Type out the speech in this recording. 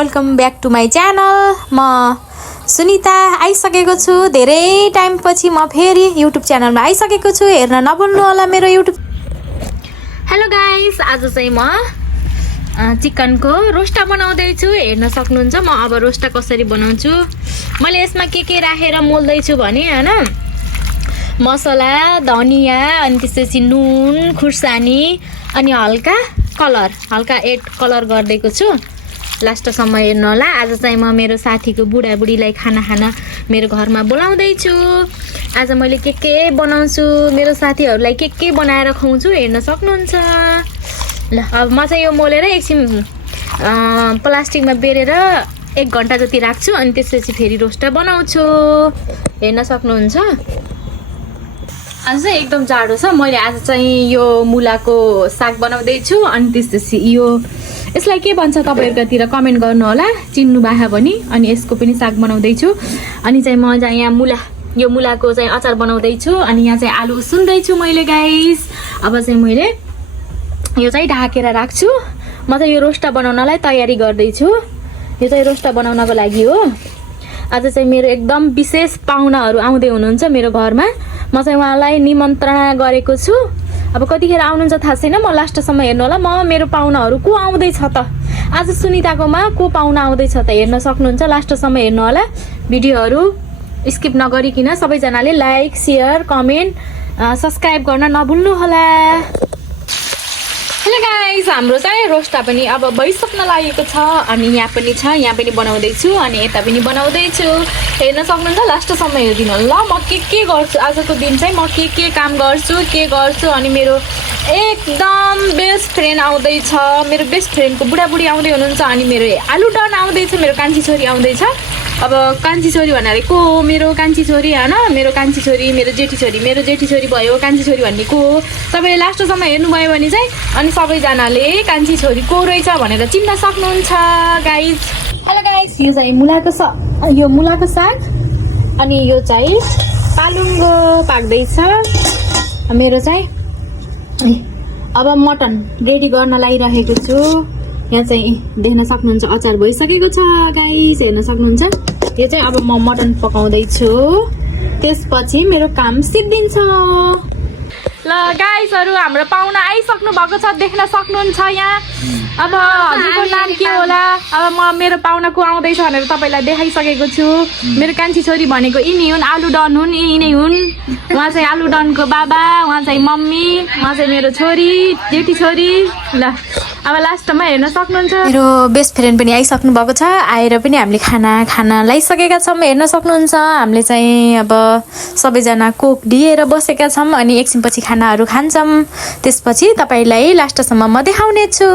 Welcome back to my channel. म सुनिता आइसकेको छु। धेरै टाइम पछि म फेरि युट्युब च्यानलमा आइसकेको छु। हेर्न नभुल्नु होला मेरो युट्युब। हेलो गाइस, आज चाहिँ म चिकनको रोस्टा बनाउँदैछु। हेर्न सक्नुहुन्छ म अब रोस्टा कसरी बनाउँछु। मैले यसमा के राखेर मोल्दैछु भने हैन, मसला, धनिया, अनि त्यसपछि नुन, खुर्सानी अनि हल्का एड कलर गर्दैको छु। लास्टसम्म हेर्नु होला। आज चाहिँ म मेरो साथीको बुढाबुढीलाई खाना खान मेरो घरमा बोलाउँदैछु। आज मैले के बनाउँछु, मेरो साथीहरूलाई के बनाएर खुवाउँछु हेर्न सक्नुहुन्छ। ल अब म चाहिँ यो मोलेर एकछिन प्लास्टिकमा बेरेर 1 घन्टा जति राख्छु, अनि त्यसपछि फेरि रोस्टा बनाउँछु। हेर्न सक्नुहुन्छ। आज चाहिँ एकदम जाडो छ। मैले आज चाहिँ यो मुलाको साग बनाउँदैछु, अनि त्यसपछि यसलाई के भन्छ तपाईहरुतिर कमेन्ट गर्नु होला, चिन्नु भए भने। अनि यसको पनि साग बनाउँदैछु। अनि चाहिँ म चाहिँ यहाँ यो मुलाको चाहिँ अचार बनाउँदैछु। अनि यहाँ चाहिँ आलु उसिन्दैछु मैले गाइस। अब चाहिँ मैले यो चाहिँ ढाकेर राख्छु। म चाहिँ यो रोस्टा बनाउनलाई तयारी गर्दैछु। यो चाहिँ रोस्टा बनाउनको लागि हो। आज चाहिँ मेरो एकदम विशेष पाहुनाहरू आउँदै हुनुहुन्छ मेरो घरमा। म चाहिँ उहाँलाई निमन्त्रणा गरेको छु। अब कतिखेर आउनुहुन्छ थाहा छैन, म लास्टसम्म हेर्नु होला। मेरो पाहुनाहरू को आउँदैछ त, आज सुनिताकोमा को पाहुना आउँदैछ त हेर्न सक्नुहुन्छ। लास्टसम्म हेर्नु होला। भिडियोहरू स्किप नगरिकन सबैजनाले लाइक, शेयर, कमेन्ट, सब्स्क्राइब गर्न नभुल्नु होला। हेलो गाइस, हाम्रो चाहिँ रोस्टा पनि अब भइसक्न लागेको छ। अनि यहाँ पनि छ, यहाँ पनि बनाउँदैछु, अनि यता पनि बनाउँदैछु। हेर्न सक्नुहुन्छ। लास्टसम्म हेरिदिनु ल। म के गर्छु आजको दिन चाहिँ, म के काम गर्छु। अनि मेरो एकदम बेस्ट फ्रेन्ड आउँदैछ। मेरो बेस्ट फ्रेन्डको बुढाबुढी आउँदै हुनुहुन्छ। अनि मेरो आलु डन आउँदैछ। मेरो कान्छी छोरी आउँदैछ। अब कान्छी छोरी भन्नाले को हो? मेरो कान्छी छोरी हैन, मेरो कान्छी छोरी, मेरो जेठी छोरी भयो। कान्छी छोरी भन्ने को हो तपाईँले लास्टसम्म हेर्नुभयो भने चाहिँ अनि सबैजनाले कान्छी छोरी को रहेछ भनेर चिन्न सक्नुहुन्छ गाइस। हेलो गाइस, यो चाहिँ मुलाको साग, अनि यो चाहिँ पालुङ्गो पाक्दैछ। मेरो चाहिँ अब मटन रेडी गर्न लागिरहेको छु। यहाँ चाहिँ देख्न सक्नुहुन्छ अचार भइसकेको छ गाइस, हेर्न सक्नुहुन्छ। यो चाहिँ अब म मटन पकाउँदैछु, त्यसपछि मेरो काम सिद्धिन्छ। ल गाइसहरू, हाम्रो पाहुना आइसक्नु भएको छ, देख्न सक्नुहुन्छ यहाँ। अब हजुरको नाम के होला? अब म मेरो पाहुना को आउँदैछ भनेर तपाईँलाई देखाइसकेको छु। मेरो कान्छी छोरी भनेको यिनी हुन्, आलु डन हुन्, यिनै हुन्। उहाँ चाहिँ आलु डनको बाबा, उहाँ चाहिँ मम्मी, उहाँ चाहिँ मेरो छोरी, जेठी छोरी। ल अब लास्टमा हेर्न सक्नुहुन्छ। मेरो बेस्ट फ्रेन्ड पनि आइसक्नु भएको छ। आएर पनि हामीले खाना ल्याइसकेका छौँ। हेर्न सक्नुहुन्छ। हामीले चाहिँ अब सबैजना कोक दिएर बसेका छौँ। अनि एकछिनपछि खानाहरू खान्छौँ। त्यसपछि तपाईँलाई लास्टसम्म म देखाउने छु।